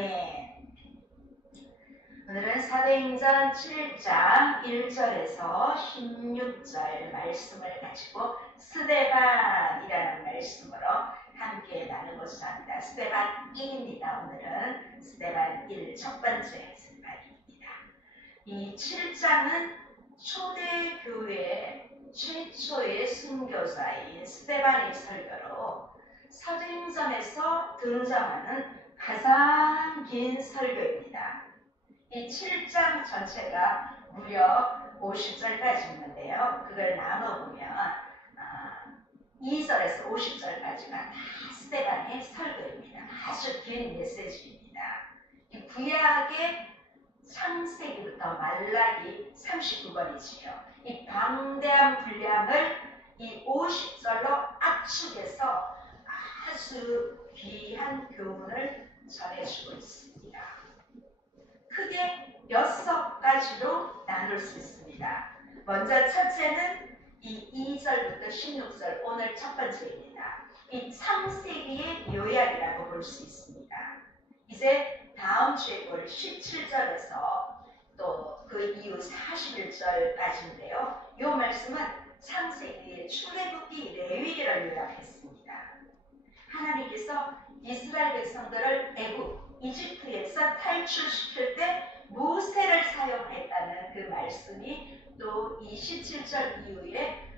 아멘. 오늘은 사도행전 7장 1절에서 16절 말씀을 가지고 스데반이라는 말씀으로 함께 나누고자 합니다. 스데반 1입니다. 오늘은 스데반 1 첫 번째 스데반입니다. 이 7장은 초대교회 최초의 순교자인 스데반의 설교로 사도행전에서 등장하는 가장 긴 설교입니다. 이 7장 전체가 무려 50절까지 있는데요. 그걸 나눠보면 2절에서 50절까지가 다 스데반의 설교입니다. 아주 긴 메시지입니다. 이 구약의 창세기부터 말라기 39권이지요. 이 방대한 분량을 이 50절로 압축해서 아주 귀한 교훈을 전해주고 있습니다. 크게 6가지로 나눌 수 있습니다. 먼저 첫째는 이 2절부터 16절, 오늘 첫 번째입니다. 이 창세기의 요약이라고 볼 수 있습니다. 이제 다음 주에 볼 17절에서 또 그 이후 41절까지인데요. 이 말씀은 창세기의 출애굽기 레위기를 요약했습니다. 하나님께서 이스라엘 백성들을 이집트에서 탈출시킬 때 모세를 사용했다는 그 말씀이 또 27절 이후에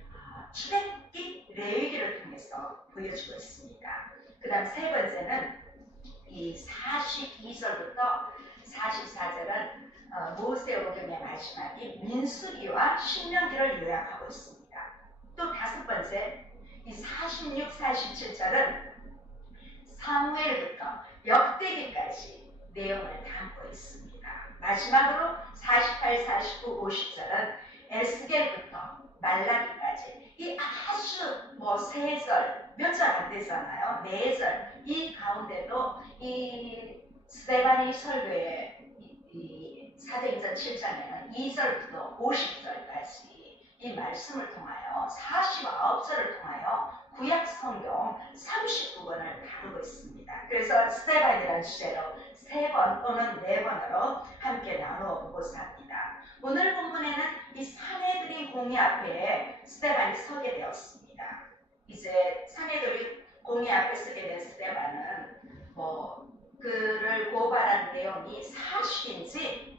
출애굽기 레위기를 통해서 보여주고 있습니다. 그 다음 세 번째는 이 42절부터 44절은 모세오경의 마지막인 민수기와 신명기를 요약하고 있습니다. 또 다섯 번째, 이 46, 47절은 사무엘부터 역대기까지 내용을 담고 있습니다. 마지막으로 48, 49, 50절은 에스겔부터 말라기까지 이 아주 3절, 몇 절 안 되잖아요. 4절, 이 가운데도 이 스데반의 설교에 이 사도행전 7장에는 2절부터 50절까지 이 말씀을 통하여 49절을 통하여 구약 성경 39권을 다루고 있습니다. 그래서 스데반이라는 주제로 3번 또는 4번으로 함께 나누어 보고자 합니다. 오늘 본문에는 이 사내들이 공의 앞에 스데반이 서게 되었습니다. 이제 사내들이 공의 앞에 서게 된 스데반은 그를 고발한 내용이 사실인지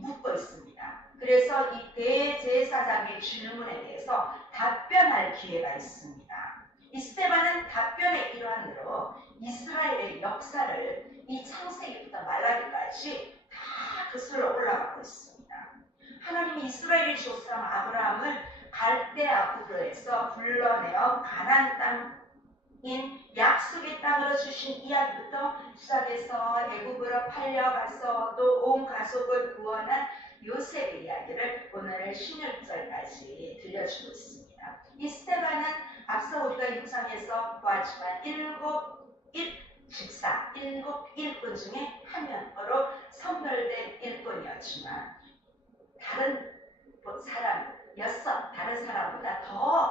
묻고 있습니다. 그래서 이 대제사장의 질문에 대해서 답변할 기회가 있습니다. 이 스데반은 답변의 일환으로 이스라엘의 역사를 이 창세기부터 말라기까지 다 거슬러 올라가고 있습니다. 하나님이 이스라엘의 조상 아브라함을 갈대아 우르에서 불러내어 가나안 땅인 약속의 땅으로 주신 이야기부터 시작해서 애굽으로 팔려가서 또 온 가족을 구원한 요셉의 이야기를 오늘 16절까지 들려주고 있습니다. 이 스데반은 앞서 우리가 6장에서 보았지만 일곱 일꾼 중에 한 명으로 선별된 일꾼이었지만 다른 다른 사람보다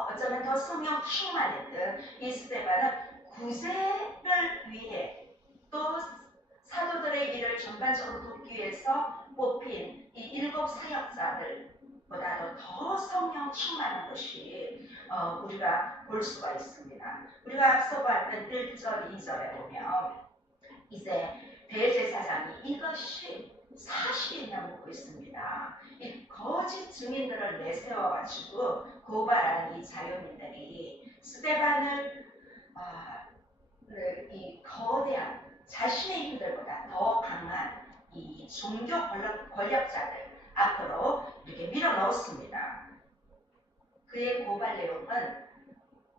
어쩌면 더 성령 충만했던 이 스데반은 구제를 위해 또 사도들의 일을 전반적으로 돕기 위해서 뽑힌 이 7 사역자들보다도 더 성령 충만한 것이 우리가 볼 수가 있습니다. 우리가 앞서 봤던 1절, 2절에 보면 이제 대제사장이 이것이 사실이냐 묻고 있습니다. 이 거짓 증인들을 내세워가지고 고발한 이 자유민들이 스데반을 이 거대한 자신의 힘들보다 더 강한 이 종교 권력자들 앞으로 이렇게 밀어넣었습니다. 그의 고발 내용은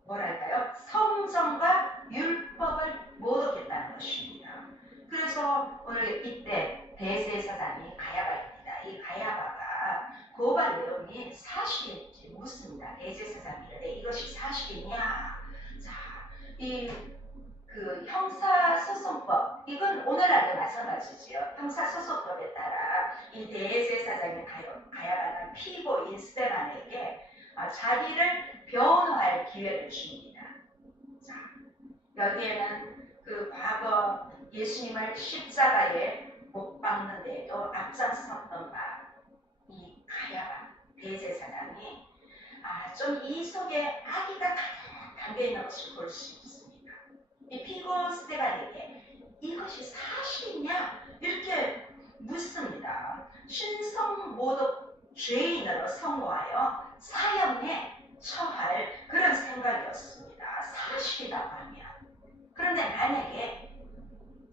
뭐랄까요? 성전과 율법을 모독했다는 것입니다. 그래서 오늘 이때 대제사장이 가야바입니다. 이 가야바가 고발 내용이 사실인지 묻습니다. 대제사장이 이르되 이것이 사실이냐? 자, 그 형사소송법, 이건 오늘날도 마찬가지지요. 형사소송법에 따라 이 대제사장의 가야바는 피고인 스데반에게 자기를 변호할 기회를 줍니다. 자, 여기에는 그 과거 예수님을 십자가에 못 박는 데에도 앞장섰던 이 가야바 대제사장이 좀 이 속에 악의가 가득 담겨있는 것을 볼 수 있습니다. 이 피고 스데반에게 이것이 사실이냐 이렇게 묻습니다. 신성 모독 죄인으로 선고하여 사형에 처할 그런 생각이었습니다. 사실이라고 하면. 그런데 만약에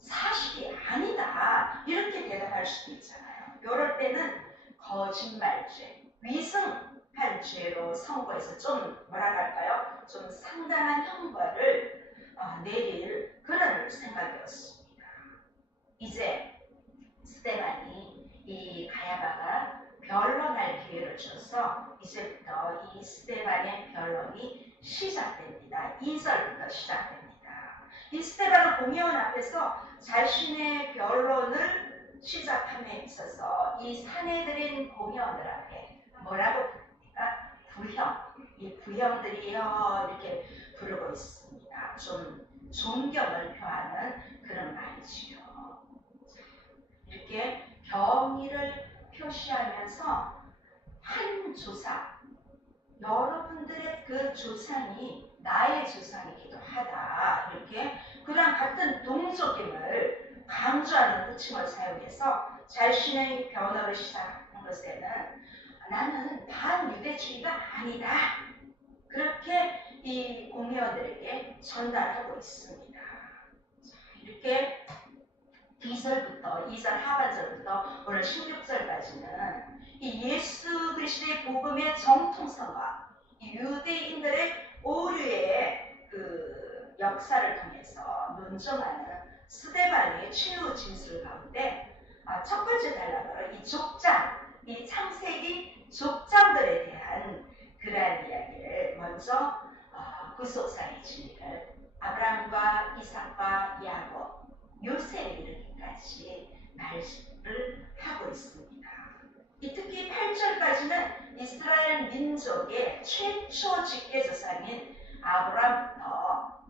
사실이 아니다 이렇게 대답할 수도 있잖아요. 이럴 때는 거짓말죄, 위증한 죄로 선고해서 좀 뭐라 할까요? 좀 상당한 형벌을 내릴 그런 생각이었습니다. 이제 스데반이 이 가야바가 변론할 기회를 줘서 이제부터 이 스데반의 변론이 시작됩니다. 2절부터 시작됩니다. 이 스데반은 공회원 앞에서 자신의 변론을 시작함에 있어서 이 사내들인 공회원들 앞에 뭐라고 부릅니까? 부형, 이 부형들이요 이렇게 부르고 있습니다. 좀 존경을 표하는 그런 말이지요. 이렇게 경의를 표시하면서 한 조상, 여러분들의 그 조상이 나의 조상이기도 하다. 이렇게 그런 같은 동족임을 강조하는 호칭을 사용해서 자신의 변호를 시작한 것에는 나는 반유대주의가 아니다. 그렇게 이 공회원들에게 전달하고 있습니다. 이렇게 2절 하반절부터 오늘 16절까지는 이 예수 그리스도의 복음의 정통성과 유대인들의 오류의 그 역사를 통해서 논점하는 스데반의 최후 진술 가운데 첫 번째 단락으로 이 족장, 이 창세기 족장들에 대한 그러한 이야기를 먼저 구속사의 진리를 아브라함과 이삭과 야곱, 요셉에 이르기까지 말씀을 하고 있습니다. 특히 8절까지는 이스라엘 민족의 최초 직계조상인 아브라함부터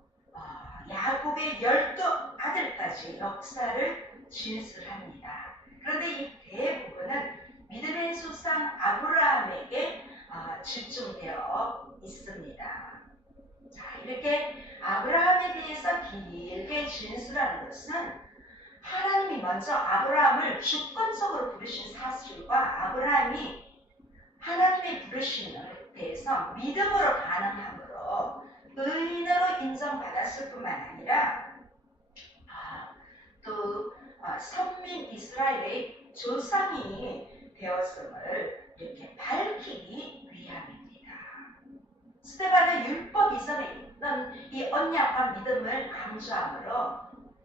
야곱의 12 아들까지 역사를 진술합니다. 그런데 이 대부분은 믿음의 조상 아브라함에게 집중되어 있습니다. 자, 이렇게 아브라함에 대해서 길게 진술하는 것은 하나님이 먼저 아브라함을 주권적으로 부르신 사실과 아브라함이 하나님의 부르심에 대해서 믿음으로 반응함으로 의인으로 인정받았을 뿐만 아니라 또 선민 이스라엘의 조상이 되었음을 이렇게 밝히기 위함입니다. 스데반은 율법 이전에 있던 이 언약과 믿음을 강조하므로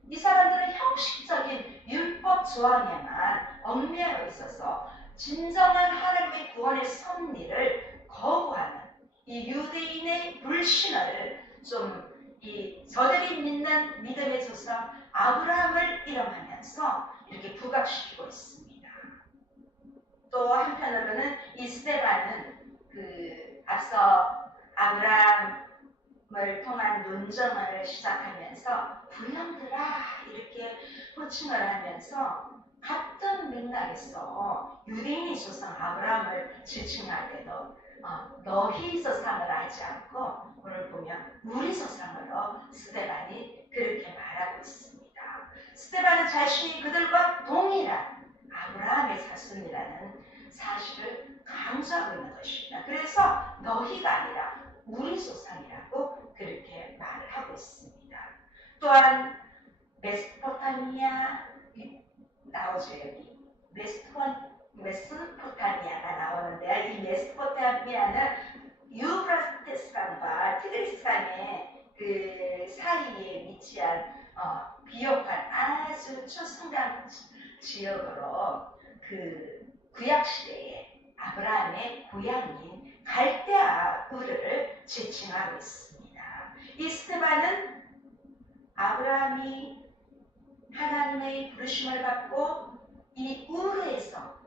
이 사람들은 형식적인 율법 조항에만 얽매여 있어서 진정한 하나님의 구원의 섭리를 거부하는 이 유대인의 불신을 좀 저들이 믿는 믿음의 조상 아브라함을 이름하면서 이렇게 부각시키고 있습니다. 또 한편으로는 이 스데반은 앞서 아브라함을 통한 논점을 시작하면서 부형들아 이렇게 호칭을 하면서 같은 맥락에서 유대인의 조상 아브라함을 지칭할 때도 너희 조상을 하지 않고 오늘 보면 우리 조상으로 스데반이 그렇게 말하고 있습니다. 스데반은 자신이 그들과 동일한 아브라함의 자손이라는 사실을 강조하고 있는 것입니다. 그래서 너희가 아니라 우리 조상이라고 그렇게 말을 하고 있습니다. 또한 메소포타미아 나오죠. 여기 메소포타미아가 나오는데 이 메소포타미아는 유브라테스강과 티그리스강의 그 사이에 위치한 비옥한 아주 초성강 지역으로 그 구약시대에 아브라함의 고향인 갈대아 우르를 지칭하고 있습니다. 이 스데반은 아브라함이 하나님의 부르심을 받고 이 우르에서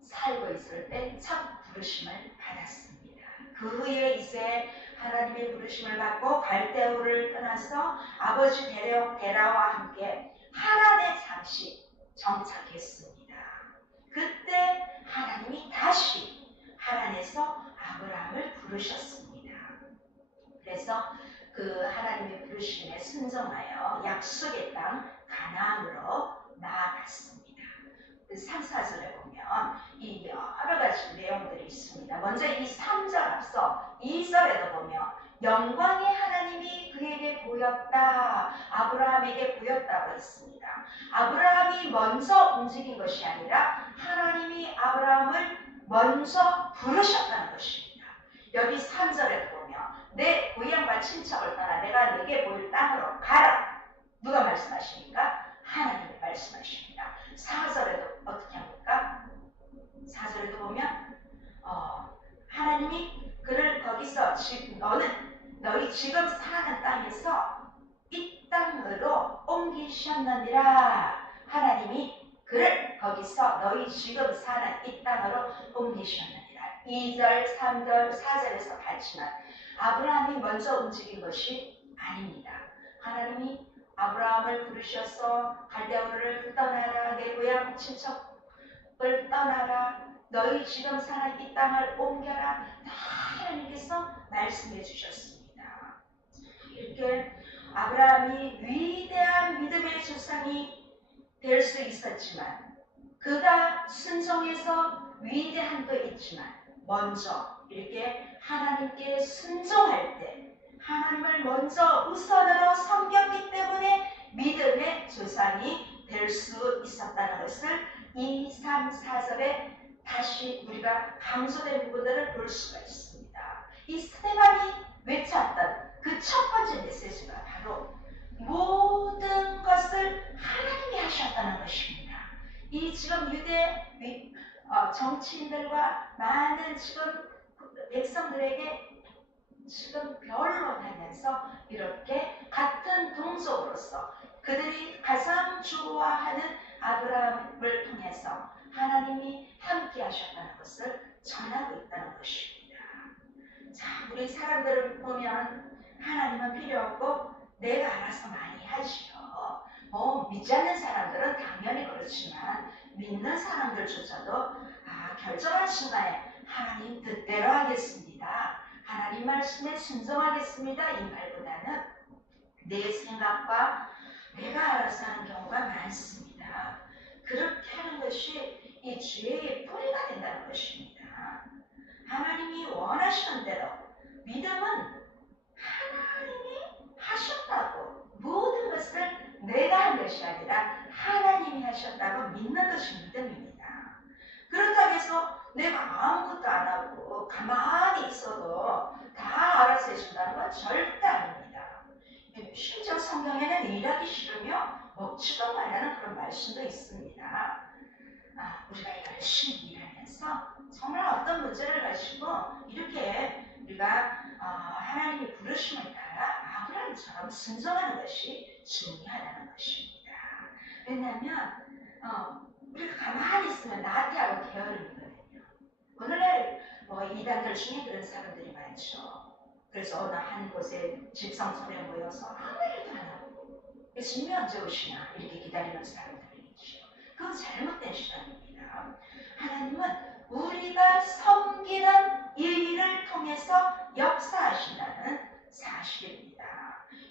살고 있을 때 첫 부르심을 받았습니다. 그 후에 이제 하나님의 부르심을 받고 갈대우를 떠나서 아버지 데라와 함께 하란에 잠시 정착했습니다. 그때 하나님이 다시 하란에서 아브라함을 부르셨습니다. 그래서 그 하나님의 부르심에 순종하여 약속의 땅 가나안으로 나아갔습니다. 3, 4절에 보면 이 여러 가지 내용들이 있습니다. 먼저 이 3절 앞서 2절에도 보면 영광의 하나님이 그에게 보였다. 아브라함에게 보였다고 했습니다. 아브라함이 먼저 움직인 것이 아니라 하나님이 아브라함을 먼저 부르셨다는 것입니다. 여기 3절에 보면 내 고향과 친척을 떠나 내가 내게 보일 땅으로 가라. 누가 말씀하십니까? 하나님이 말씀하십니다. 4절에도 어떻게 합니까? 4절에도 보면 하나님이 그를 거기서 너는 너희 지금 사는 땅에서 이 땅으로 옮기셨느니라. 하나님이 그를 거기서 너희 지금 사는 이 땅으로 옮기셨느니라. 2절, 3절, 4절에서 봤지만 아브라함이 먼저 움직인 것이 아닙니다. 하나님이 아브라함을 부르셔서 갈대아우르를 떠나라. 내 고향 친척을 떠나라. 너희 지금 사는 이 땅을 옮겨라. 다 하나님께서 말씀해 주셨습니다. 이렇게 아브라함이 위대한 믿음의 조상이 될 수 있었지만 그가 순종해서 위대함도 있지만 먼저 이렇게 하나님께 순종할 때 하나님을 먼저 우선으로 섬겼기 때문에 믿음의 조상이 될 수 있었다는 것을 2, 3, 4절에 다시 우리가 강조된 부분들을 볼 수가 있습니다. 이 스데반이 외쳤던 그 첫 번째 메시지가 바로 모든 것을 하나님이 하셨다는 것입니다. 이 지금 유대 정치인들과 많은 지금 백성들에게 지금 변론하면서 이렇게 같은 동족으로서 그들이 가장 좋아하는 아브라함을 통해서 하나님이 함께 하셨다는 것을 전하고 있다는 것입니다. 자, 우리 사람들을 보면 하나님은 필요 없고 내가 알아서 많이 하지요. 믿지 않는 사람들은 당연히 그렇지만 믿는 사람들조차도 결정한 순간에 하나님 뜻대로 하겠습니다. 하나님 말씀에 순종하겠습니다. 이 말보다는 내 생각과 내가 알아서 하는 경우가 많습니다. 그렇게 하는 것이 이 죄의 뿌리가 된다는 것입니다. 하나님이 원하시는 대로 믿음은 하나님이 하셨다고 모든 것을 내가 한 것이 아니라 하나님이 하셨다고 믿는 것이 믿음입니다. 그렇다고 해서 내가 아무것도 안 하고 가만히 있어도 다 알아서 해준다는 건 절대 아닙니다. 심지어 성경에는 일하기 싫으며 먹지도 말라는 그런 말씀도 있습니다. 우리가 열심히 일하면서 정말 어떤 문제를 가지고 이렇게 우리가 하나님이 부르심을 따라 아브라함처럼 순종하는 것이 중요하다는 것입니다. 왜냐하면 우리가 가만히 있으면 나태하고 게으름이거든요. 오늘날 이단들 중에 그런 사람들이 많죠. 그래서 어느 한 곳에 집성촌에 모여서 아무 일도 안 하고 예수님이 언제 오시나 이렇게 기다리는 사람들이 있죠. 그건 잘못된 시간입니다. 하나님은 우리가 섬기는 일을 통해서 역사하신다는 사실입니다.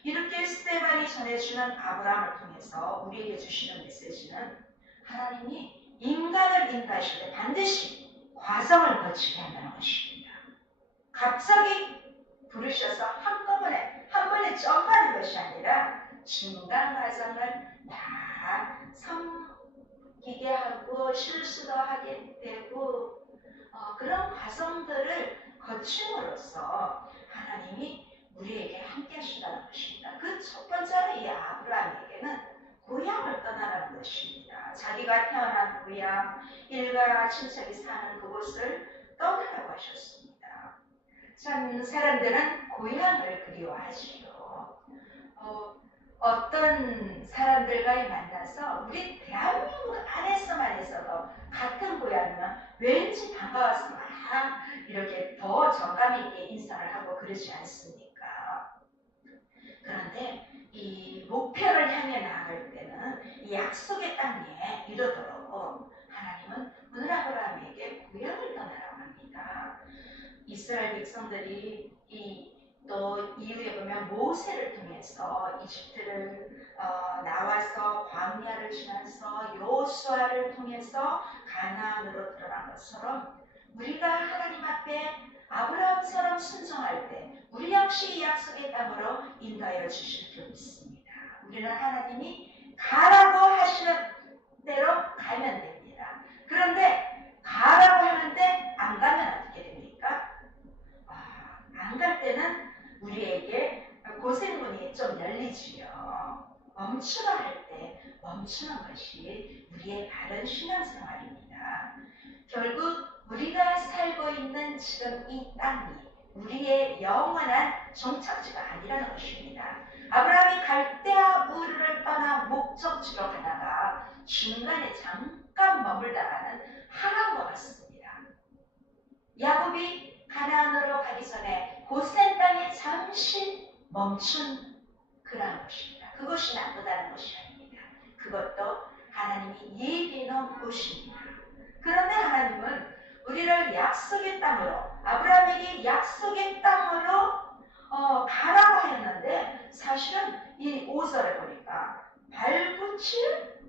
이렇게 스데반이 전해주는 아브라함을 통해서 우리에게 주시는 메시지는 하나님이 인간을 인도하실 때 반드시 과정을 거치게 한다는 것입니다. 갑자기 부르셔서 한꺼번에 한 번에 점프하는 것이 아니라 중간 과정을 다 섬기게 하고 실수도 하게 되고 그런 과정들을 거침으로써 하나님이 우리에게 함께 하신다는 것입니다. 그 첫 번째로 이 아브라함에게는 고향을 떠나라는 것입니다. 자기가 태어난 고향, 일가 친척이 사는 그곳을 떠나라고 하셨습니다. 참 사람들은 고향을 그리워하지요. 어떤 사람들과 만나서 우리 대한민국 안에서만 있어도 같은 고향이면 왠지 반가워서 막 이렇게 더 정감 있게 인사를 하고 그러지 않습니까? 그런데 이 목표를 향해 나아갈 때는 이르도록 하나님은 오늘 아브라함에게 고향을 떠나라고 합니다. 이스라엘 백성들이 또 이후에 보면 모세를 통해서 이집트를 나와서 광야를 지나서 여호수아를 통해서 가나안으로 들어간 것처럼 우리가 하나님 앞에 아브라함처럼 순종할 때 우리 역시 이 약속의 땅으로 인도하여 주실 줄 믿습니다. 우리는 하나님이 가라고 하시는 대로 가면 됩니다. 그런데 가라고 하는데 안 가면 어떻게 됩니까? 안 갈 때는 우리에게 고생문이 좀 열리지요. 멈추라 할 때 멈추는 것이 우리의 바른 신앙생활입니다. 결국 우리가 살고 있는 지금 이 땅이 우리의 영원한 종착지가 아니라는 것입니다. 아브라함이 갈대아 우르를 떠나 목적지로 가다가 중간에 잠깐 머물다가는 하란과 같습니다. 야곱이 가나안으로 가기 전에 고센 땅에 잠시 멈춘 그러한 것입니다. 그것이 나쁘다는 것이 아닙니다. 그것도 하나님이 예비해 놓은 곳입니다. 그런데 하나님은 우리를 약속의 땅으로, 아브라함에게 약속의 땅으로 가라고 하였는데 사실은 이 5절에 보니까 발붙일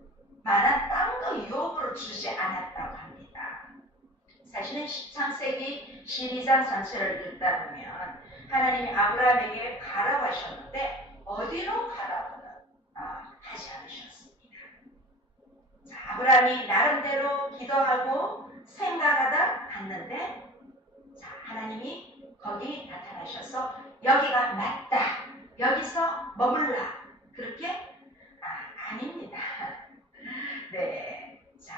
만한 땅도 유업으로 주지 않았다고 합니다. 사실은 창세기 12장 전체를 읽다 보면 하나님이 아브라함에게 가라고 하셨는데 어디로 가라고는 하지 않으셨습니다. 자, 아브라함이 나름대로 기도하고 생각하다 갔는데 자, 하나님이 거기 나타나셔서 여기가 맞다. 여기서 머물라. 그렇게? 아닙니다. 네. 자,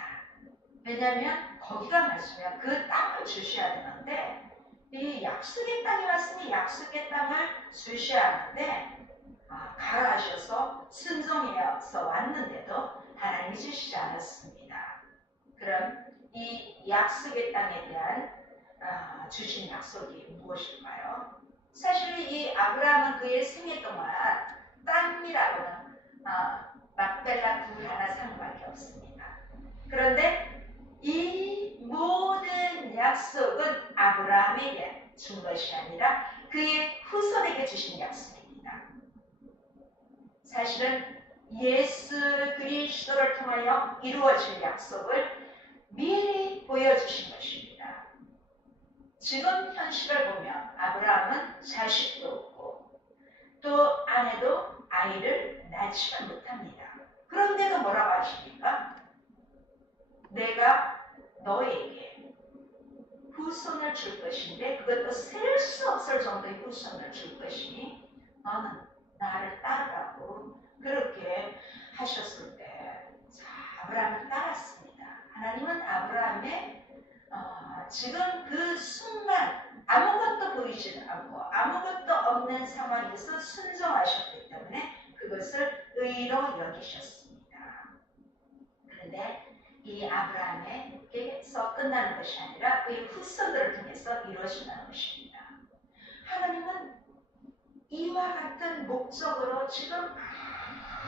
왜냐하면 거기가 맞으면 그 땅을 주셔야 되는데 이 약속의 땅이 왔으니 약속의 땅을 주셔야 하는데 가라 하셔서 순종해서 왔는데도 하나님이 주시지 않았습니다. 그럼 이 약속의 땅에 대한 주신 약속이 무엇일까요? 사실 이 아브라함은 그의 생애 동안 땅이라고는 막벨라 둘 하나 산밖에 없습니다. 그런데 이 모든 약속은 아브라함에게 준 것이 아니라 그의 후손에게 주신 약속입니다. 사실은 예수 그리스도를 통하여 이루어질 약속을 미리 보여주신 것입니다. 지금 현실을 보면 아브라함은 자식도 없고 또 아내도 아이를 낳지를 못합니다. 그런데도 뭐라고 하십니까? 내가 너에게 후손을 줄 것인데 그것도 셀 수 없을 정도의 후손을 줄 것이니 너는 나를 따르라고 그렇게 하셨을 때 아브라함을 따랐습니다. 하나님은 아브라함의 지금 그 순간 아무것도 보이지 않고 아무것도 없는 상황에서 순종하셨기 때문에 그것을 의로 여기셨습니다. 그런데 이 아브라함에게서 끝나는 것이 아니라 그의 후손들을 통해서 이루어진다는 것입니다. 하나님은 이와 같은 목적으로 지금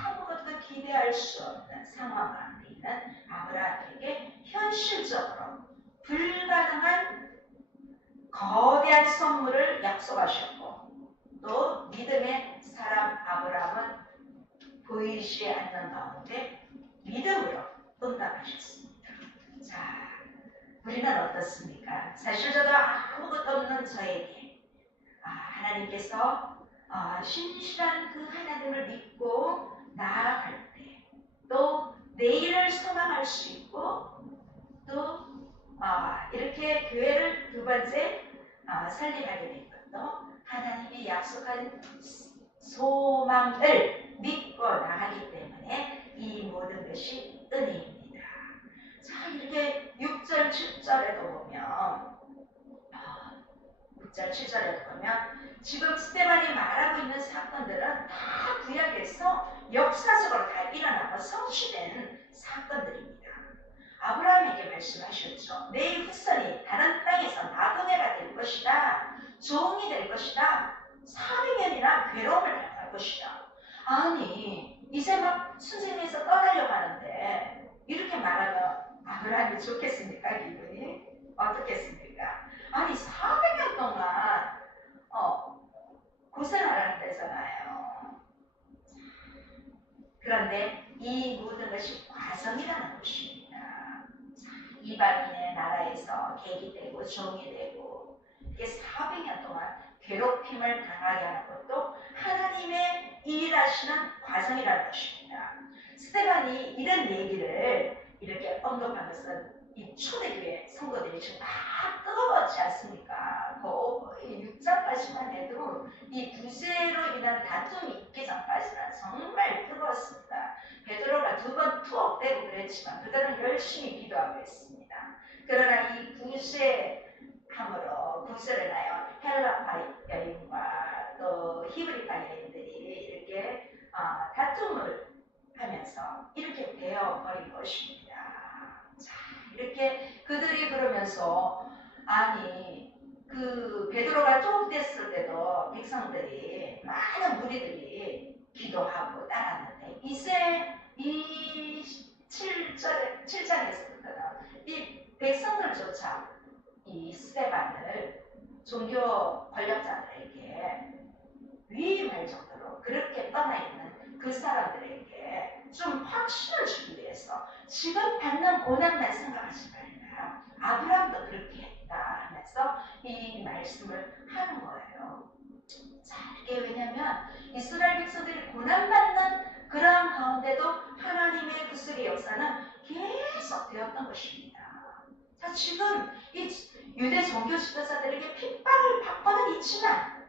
아무것도 기대할 수 없는 상황 가운데 있는 아브라함에게 현실적으로 불가능한 거대한 선물을 약속하셨고 또 믿음의 사람 아브라함은 보이지 않는 가운데 믿음으로 응답하셨습니다. 자, 우리는 어떻습니까? 사실 저도 아무것도 없는 저에게 하나님께서 신실한 그 하나님을 믿고 나아갈 때 또 내일을 소망할 수 있고 또 이렇게 교회를 두 번째 설립하게 된 것도 하나님이 약속한 소망을 믿고 나가기 때문에 이 모든 것이 은혜입니다. 자, 이렇게 6절, 7절에도 보면 6절, 7절에도 보면 지금 스데반이 말하고 있는 사건들은 다 구약에서 역사적으로 다 일어나고 성취된 사건들입니다. 아브라함에게 말씀하셨죠. 내 후손이 다른 땅에서 나그네가 될 것이다. 종이 될 것이다. 400년이나 괴로움을 당할 것이다. 아니 이제 막 순생에서 떠나려고 하는데 이렇게 말하는 아브라함이 좋겠습니까? 기분이 어떻겠습니까? 아니 400년 동안 고생하라는 데잖아요. 그런데 이 모든 것이 과정이라는 것입니다. 이방인의 나라에서 객이 되고 종이 되고 이게 400년 동안 괴롭힘을 당하게 하는 것도 하나님의 일하시는 과정이라는 것입니다. 스데반이 이런 얘기를 이렇게 언급한 것은 이 초대교회 성도들이 지금 다 뜨거웠지 않습니까? 거의 6장까지만 해도 이 구제로 인한 다툼이 있기 전까지는 정말 뜨거웠습니다. 베드로가 2번 투옥되고 그랬지만 그들은 열심히 기도하고 있습니다. 그러나 이 구제함으로 구제를 하여 헬라파 여인과 또 히브리파 여인들이 이렇게 다툼을 하면서 이렇게 되어버린 것입니다. 자, 이렇게 그들이 그러면서 아니 그 베드로가 투옥됐을 때도 백성들이 많은 무리들이 기도하고 따랐는데 이제 이 7장에서부터는 이 백성들조차 이 스데반을 종교 권력자들에게 위임할 정도로 그렇게 떠나있는 그 사람들에게 좀 확신을 주기 위해서 지금 받는 고난만 생각하지 말라. 아브라함도 그렇게 했다 하면서 이 말씀을 하는 거예요. 자, 이게 왜냐면 이스라엘 백성들이 고난받는 그러한 가운데도 하나님의 구속의 역사는 계속 되었던 것입니다. 자, 지금 이 유대 종교 지도자들에게 핍박을 받고는 있지만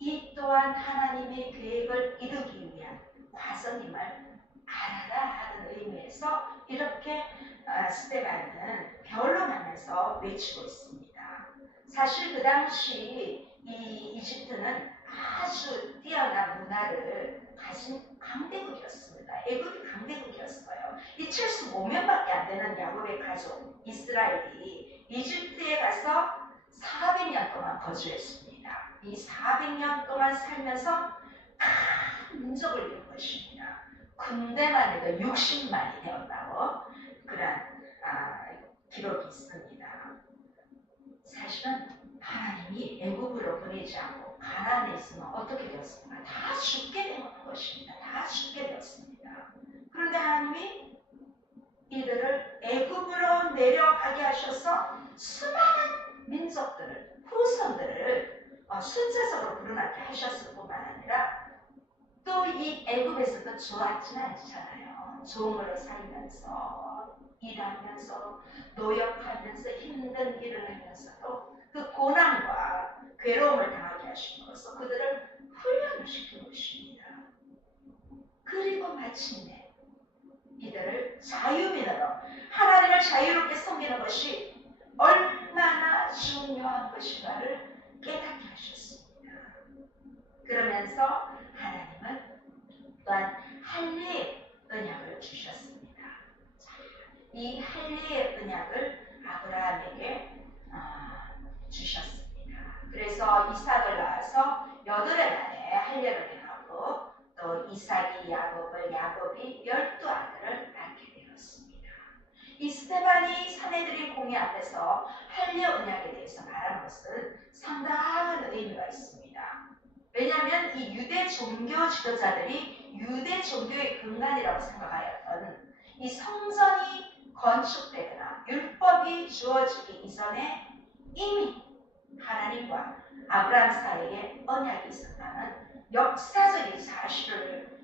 이 또한 하나님의 계획을 이루기 위한 과정임을 알아라 하는 의미에서 이렇게 스데반은 변론하면서 외치고 있습니다. 사실 그 당시 이 이집트는 아주 뛰어난 문화를 가진 강대국이었습니다. 애굽이 강대국이었어요. 이 75명밖에 안 되는 야곱의 가족 이스라엘이 이집트에 가서 400년 동안 거주했습니다. 이 400년 동안 살면서 큰 민족을 이룬 것입니다. 군대만 해도 60만이 되었다고 그런 기록이 있습니다. 사실은 하나님이 애굽으로 보내지 않고 가나안에 있으면 어떻게 되었습니까? 다 죽게 된 것입니다. 다 죽게 되었습니다. 그런데 하나님이 이들을 애굽으로 내려가게 하셔서 수많은 민족들을 후손들을 순차적으로 불어나게 하셨을 뿐만 아니라 또 이 애굽에서도 좋았지는 않잖아요. 종으로 살면서 일하면서 노역하면서 힘든 일을 하면서도 그 고난과 괴로움을 당하게 하심으로써 그들을 훈련을 시킨 것입니다. 그리고 마침내 이들을 자유민으로 하나님을 자유롭게 섬기는 것이 얼마나 중요한 것인가를 깨닫게 하셨습니다. 그러면서 하나님은 또한 할례의 언약을 주셨습니다. 이 할례의 언약을 아브라함에게 주셨습니다. 그래서 이삭을 낳아서 8해 만에 할례를 행하고 또 이삭이 야곱이 12아들을 낳게 되었습니다. 이 스데반이 사내들의 공의 앞에서 할례 언약에 대해서 말한 것은 상당한 의미가 있습니다. 왜냐하면 이 유대 종교 지도자들이 유대 종교의 근간이라고 생각하였던 이 성전이 건축되거나 율법이 주어지기 이전에 이미 하나님과 아브라함 사이에 언약이 있었다는 역사적인 사실을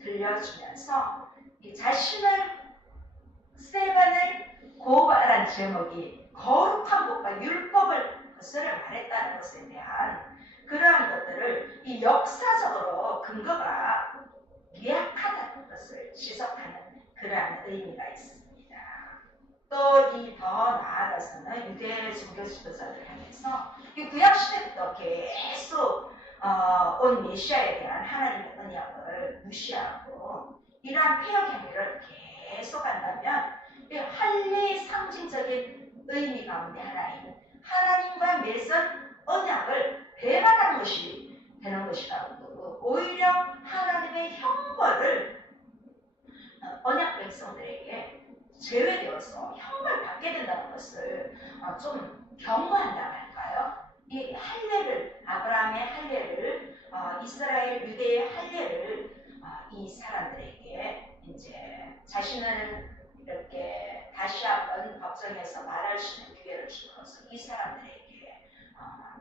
들려주면서 이 자신을 스데반을 고발한 제목이 거룩한 법과 율법을 거스려 말했다는 것에 대한 그러한 것들을 이 역사적으로 근거가 미약하다는 것을 지적하는 그러한 의미가 있습니다. 또 이 더 나아가서는 유대 종교 지도자들 향해서 이 구약 시대부터 계속 온 메시아에 대한 하나님의 언약을 무시하고 이러한 폐역 행위를 계속한다면 할례의 상징적인 의미 가운데 하나인 하나님과 맺은 언약을 배반하는 것이 되는 것이라고 오히려 하나님의 형벌을 언약 백성들에게 제외되어서 형벌 받게 된다는 것을 좀 경고한다 할까요? 이 할례를, 아브라함의 할례를, 이스라엘 유대의 할례를 이 사람들에게 이제 자신을 이렇게 다시 한번 법정에서 말할 수 있는 기회를 주어서 이 사람들에게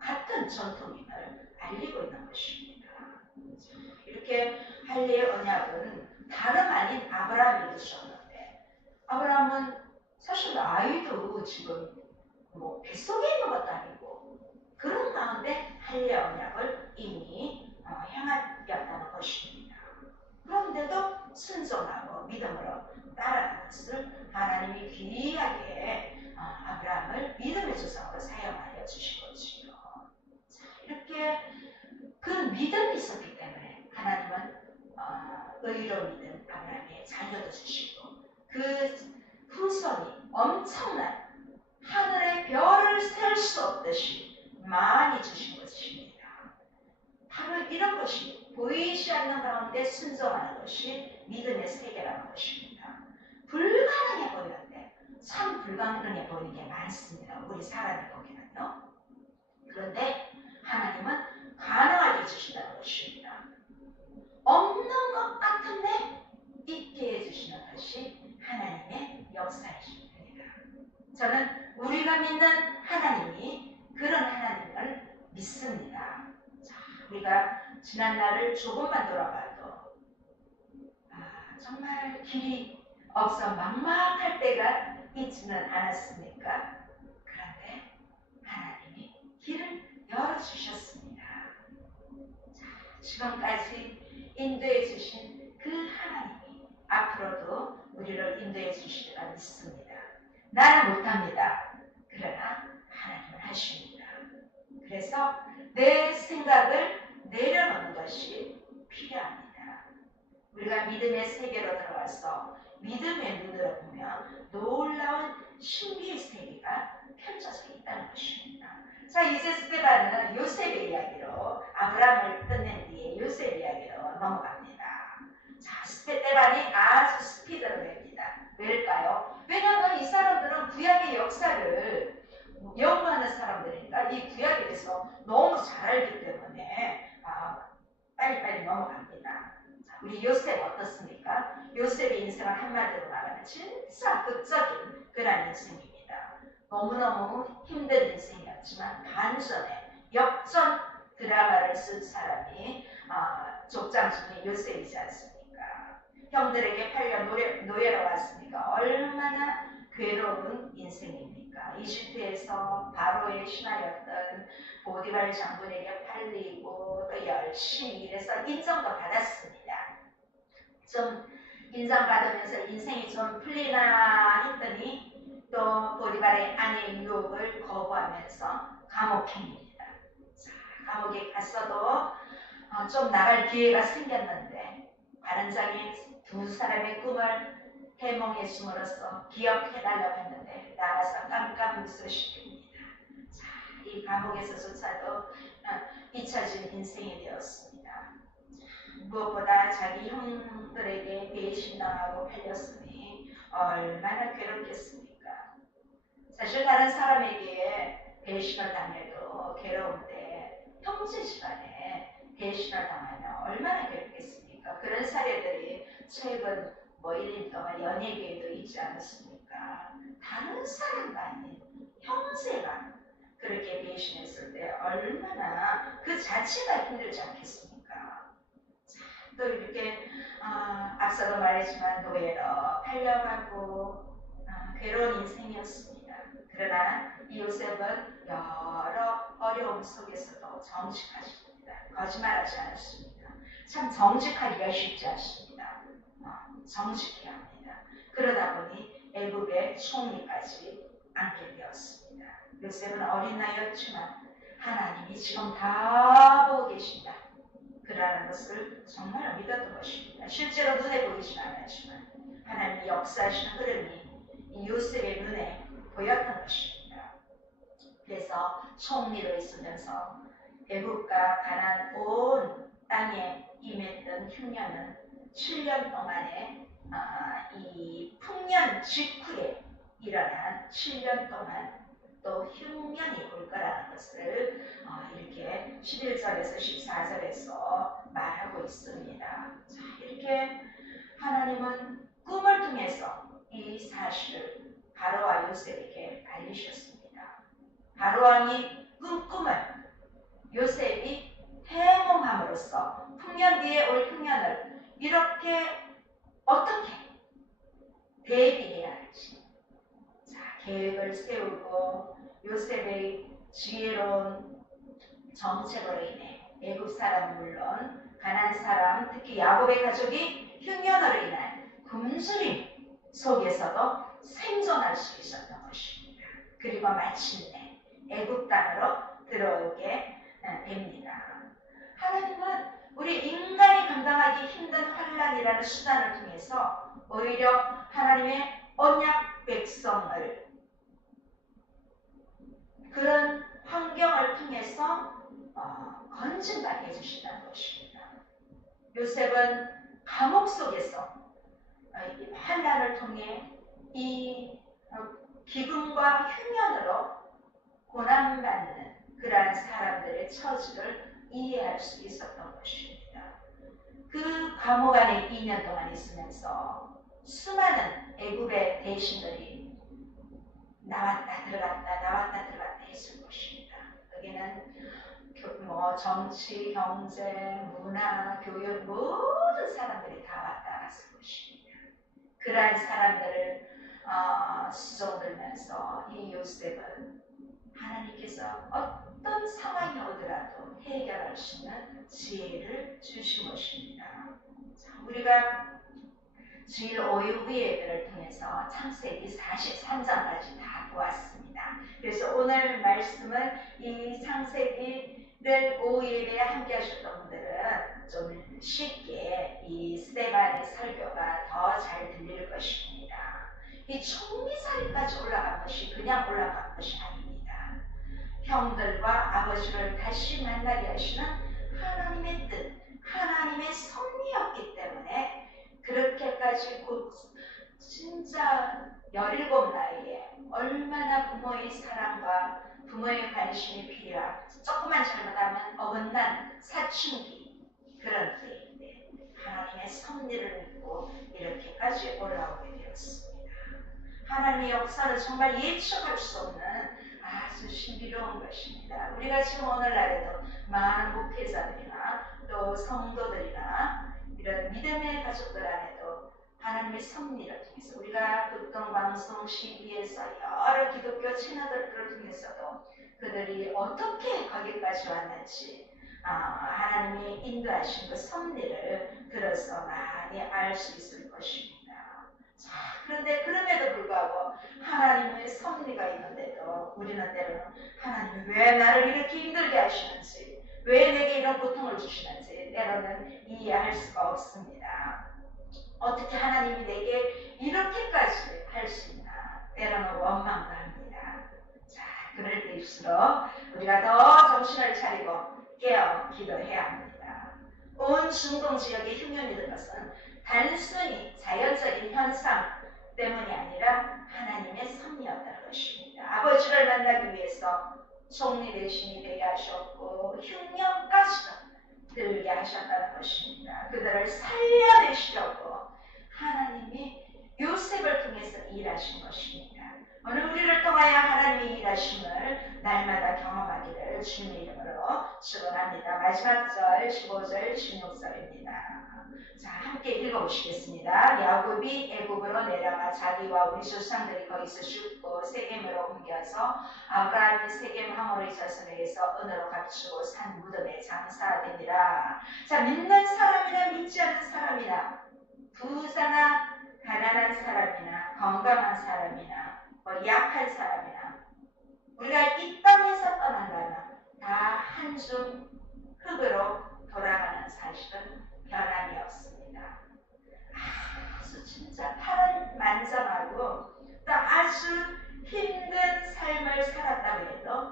같은 전통임을 알리고 있는 것입니다. 이렇게 할례의 언약은 다름 아닌 아브라함이 이루셨는데, 아브라함은 사실 아이도 지금 뭐 뱃속에 있는 것도 아니고 그런 가운데 할례 언약을 이미 행하였다는 것입니다. 그런데도 순종하고 믿음으로 따라가는 것을 하나님이 귀하게 아브라함을 믿음의 조상으로 사용하여 주신 거지요. 자, 이렇게 그 믿음이 있었기 때문에 하나님은 의로 믿은 아브라함의 자녀도 주시고 그 후손이 엄청난 하늘의 별을 셀 수 없듯이 많이 주신 것입니다. 바로 이런 것이 보이지 않는 가운데 순종하는 것이 믿음의 세계라는 것입니다. 불가능해 보이는데 참 불가능해 보이는 게 많습니다. 우리 사람이 보기는요. 그런데 하나님은 가능하게 주신다는 것입니다. 없는 것 같은데 있게 해주시는 것이 하나님의 역사이십니다. 저는 우리가 믿는 하나님이 그런 하나님을 믿습니다. 자, 우리가 지난날을 조금만 돌아봐도 정말 길이 없어 막막할 때가 있지는 않았습니까? 그런데 하나님이 길을 열어주셨습니다. 자, 지금까지 인도해 주신 그 하나님이 앞으로도 우리를 인도해 주시리라 믿습니다. 나는 못합니다. 그러나 하나님은 하십니다. 그래서 내 생각을 내려놓는 것이 필요합니다. 우리가 믿음의 세계로 들어와서 믿음의 눈으로 보면 놀라운 신비의 세계가 펼쳐져 있다는 것입니다. 자, 이제 스데반은 요셉의 이야기로 아브라함을 끝낸 뒤에 요셉 이야기로 넘어갑니다. 자, 스데반이 아주 스피드로 냅니다. 왜일까요? 왜냐하면 이 사람들은 구약의 역사를 연구하는 사람들이니까 이 구약에 대해서 너무 잘 알기 때문에 빨리빨리 넘어갑니다. 자, 우리 요셉 어떻습니까? 요셉의 인생은 한마디로 말하면 진짜 극적인 그런 인생입니다. 너무너무 힘든 인생이었지만 반전에 역전 드라마를 쓴 사람이 족장 중에 요셉이지 않습니까? 형들에게 팔려 노예로 왔으니까 얼마나 괴로운 인생입니까? 이집트에서 바로의 신하였던 보디발 장군에게 팔리고 또 열심히 일해서 인정도 받았습니다. 좀 인정받으면서 인생이 좀 풀리나 했더니 또 보디발의 아내의 유혹을 거부하면서 감옥행입니다. 감옥에 갔어도 좀 나갈 기회가 생겼는데 관원장이 두 사람의 꿈을 해몽해 줌으로써 기억해달라고 했는데 나가서 깜깜 웃으십니다. 자, 이 감옥에서조차도 잊혀진 인생이 되었습니다. 무엇보다 자기 형들에게 배신당하고 팔렸으니 얼마나 괴롭겠습니까? 사실 다른 사람에게 배신을 당해도 괴로운데 형제 집안에 배신을 당하면 얼마나 괴롭겠습니까? 그런 사례들이 최근 뭐 1년 동안 연예계에도 있지 않았습니까? 다른 사람도 아닌 형제가 그렇게 배신했을 때 얼마나 그 자체가 힘들지 않겠습니까? 자, 또 이렇게 앞서도 말했지만 노예로 팔려가고 괴로운 인생이었습니다. 그러나 이 요셉은 여러 어려움 속에서도 정직하십니다. 거짓말하지 않았습니다. 참 정직하기가 쉽지 않습니다. 정직해야 합니다. 그러다 보니 애굽의 총리까지 앉게 되었습니다. 요셉은 어린 나이였지만 하나님이 지금 다 보고 계신다. 그러는 것을 정말 믿었던 것입니다. 실제로 눈에 보이진 않았지만 하나님이 역사하시는 흐름이 이 요셉의 눈에 보였던 것입니다. 그래서 총리로 있으면서 애굽과 가나안 온 땅에 임했던 흉년은 7년 동안에 이 풍년 직후에 일어난 7년 동안 또 흉년이 올 거라는 것을 이렇게 11절에서 14절에서 말하고 있습니다. 자, 이렇게 하나님은 꿈을 통해서 이 사실을 바로와 요셉에게 알리셨습니다. 바로왕이 꿈을 요셉이 해몽함으로써 흉년 뒤에 올 흉년을 이렇게 어떻게 대비해야 할지 계획을 세우고 요셉의 지혜로운 정책으로 인해 애굽 사람 물론 가나안 사람 특히 야곱의 가족이 흉년으로 인한 굶주림 속에서도 생존할 수 있었던 것입니다. 그리고 마침내 애굽 땅으로 들어오게 됩니다. 하나님은 우리 인간이 감당하기 힘든 환난이라는 수단을 통해서 오히려 하나님의 언약 백성을 그런 환경을 통해서 건진받게 해주신다는 것입니다. 요셉은 감옥 속에서 환난을 통해 이 기근과 흉년으로 고난받는 그러한 사람들의 처지를 이해할 수 있었던 것입니다. 그 감옥 안에 2년 동안 있으면서 수많은 애굽의 대신들이 나왔다 들어갔다 했을 것입니다. 여기는 정치, 경제, 문화, 교육 모든 사람들이 다 왔다 갔을 것입니다. 그러한 사람들을 수종들면서 이 요셉은 하나님께서 어떤 상황이 오더라도 해결할 수 있는 지혜를 주신 것입니다. 자, 우리가 주일 5일 예배를 통해서 창세기 43장까지 다 보았습니다. 그래서 오늘 말씀은 이 창세기를 5 예배에 함께 하셨던 분들은 좀 쉽게 이 스데반의 설교가 더 잘 들릴 것입니다. 이 총리사리까지 올라간 것이 그냥 올라간 것이 아닙니다. 형들과 아버지를 다시 만나게 하시는 하나님의 뜻, 하나님의 섭리였기 때문에 그렇게까지 곧 진짜 17 나이에 얼마나 부모의 사랑과 부모의 관심이 필요하고 조금만 잘못하면 어긋난 사춘기 그런 때인데 하나님의 섭리를 믿고 이렇게까지 올라오게 되었습니다. 하나님의 역사는 정말 예측할 수 없는 아주 신비로운 것입니다. 우리가 지금 오늘날에도 많은 목회자들이나 또 성도들이나 이런 믿음의 가족들 안에도 하나님의 섭리를 통해서 우리가 극동방송 CB에서 여러 기독교 채널들을 통해서도 그들이 어떻게 거기까지 왔는지 하나님이 인도하신 그 섭리를 들어서 많이 알 수 있을 것입니다. 자, 그런데 그럼에도 불구하고 하나님의 섭리가 있는데도 우리는 때로는 하나님이 왜 나를 이렇게 힘들게 하시는지 왜 내게 이런 고통을 주시는지 때로는 이해할 수가 없습니다. 어떻게 하나님이 내게 이렇게까지 할 수 있나 때로는 원망도 합니다. 자, 그럴 때일수록 우리가 더 정신을 차리고 깨어 기도해야 합니다. 온 중동 지역에 흉년이 든 것은 단순히 자연적인 현상 때문이 아니라 하나님의 섭리였다는 것입니다. 아버지를 만나기 위해서 총리 대신이 되게 하셨고 흉년까지도 들게 하셨다는 것입니다. 그들을 살려내시려고 하나님이 요셉을 통해서 일하신 것입니다. 오늘 우리를 통하여 하나님의 일하심을 날마다 경험하기를 주님의 이름으로 축원합니다. 마지막 절 15절 16절입니다. 자, 함께 읽어보시겠습니다. 야곱이 애굽으로 내려가 자기와 우리 조상들이 거기서 죽고 세겜으로 옮겨서 아브라함이 세겜 하모리 자손에게서 은으로 값주고 산 무덤에 장사되니라. 자, 믿는 사람이나 믿지 않는 사람이나 부자나 가난한 사람이나 건강한 사람이나 약한 사람이나 우리가 이 땅에서 떠난다면 다 한줌 흙으로 돌아가는 사실은 변함이 없습니다. 아주 진짜 파란만장하고 또 아주 힘든 삶을 살았다고 해도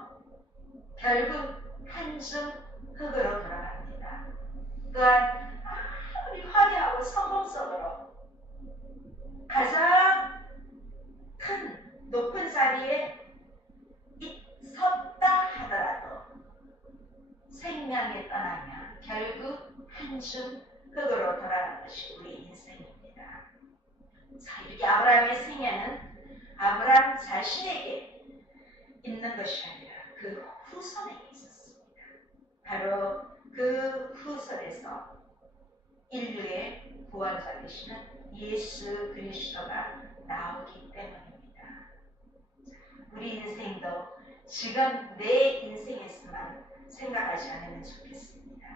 결국 한줌 흙으로 돌아갑니다. 또한 아무리 화려하고 성공적으로 가장 큰 자리에 섰다 하더라도 생명이 떠나면 결국 한 줌 흙으로 돌아가는 것이 우리 인생입니다. 자, 이렇게 아브라함의 생애는 아브라함 자신에게 있는 것이 아니라 그 후손에게 있었습니다. 바로 그 후손에서 인류의 구원자 되시는 예수 그리스도가 나오기 때문입니다. 우리 인생도 지금 내 인생에서만 생각하지 않으면 좋겠습니다.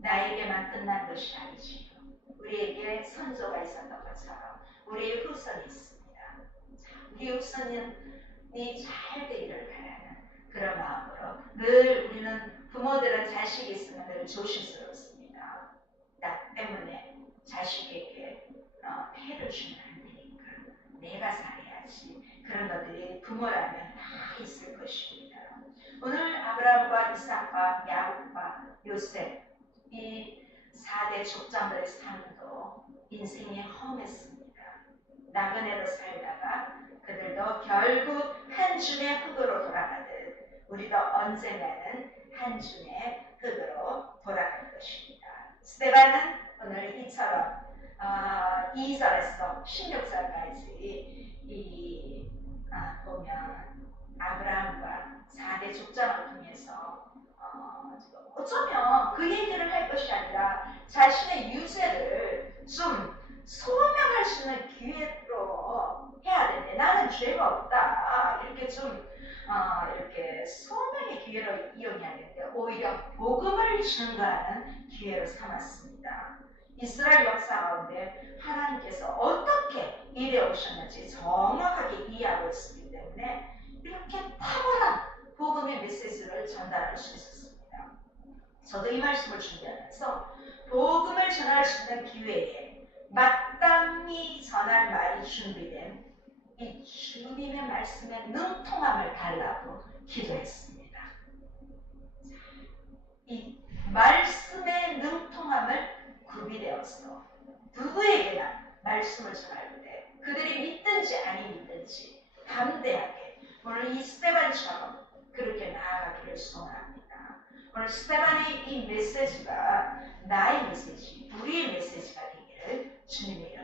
나에게만 끝난 것이 아니지요. 우리에게 선조가 있었던 것처럼 우리의 후손이 있습니다. 우리 후손이 잘 되기를 바라는 그런 마음으로 늘 우리는 부모들은 자식이 있으면 늘 조심스럽습니다. 나 때문에 자식에게 폐를 주면 안 되니까 내가 잘해야지. 그런 것들이 부모라면 다 있을 것입니다. 오늘 아브라함과 이삭과 야곱과 요셉 이 4대 족장들의 삶도 인생이 험했습니다. 나그네로 살다가 그들도 결국 한 줌의 흙으로 돌아가듯 우리도 언젠가는 한 줌의 흙으로 돌아갈 것입니다. 스데반은 오늘 이처럼 2절에서 16절까지 보면 아브라함과 4대 족장을 통해서 어쩌면 그 얘기를 할 것이 아니라 자신의 유죄를 좀 소명할 수 있는 기회로 해야 되는데 나는 죄가 없다 이렇게 좀 이렇게 소명의 기회로 이용해야 되는데 오히려 복음을 증거하는 기회로 삼았습니다. 이스라엘 역사 가운데 하나님께서 어떻게 이래 오셨는지 정확하게 이해하고 있었기 때문에 이렇게 탁월한 복음의 메시지를 전달할 수 있었습니다. 저도 이 말씀을 준비하면서 복음을 전할 수 있는 기회에 마땅히 전할 말이 준비된 이 주님의 말씀의 능통함을 달라고 기도했습니다. 이 말씀의 능통함을 구비되어서 누구에게나 말씀을 전할 때 그들이 믿든지 아니 믿든지 담대하게 오늘 이 스데반처럼 그렇게 나아가기를 소원합니다. 오늘 스데반의 이 메시지가 나의 메시지, 우리의 메시지가 되기를 주님의 이름으로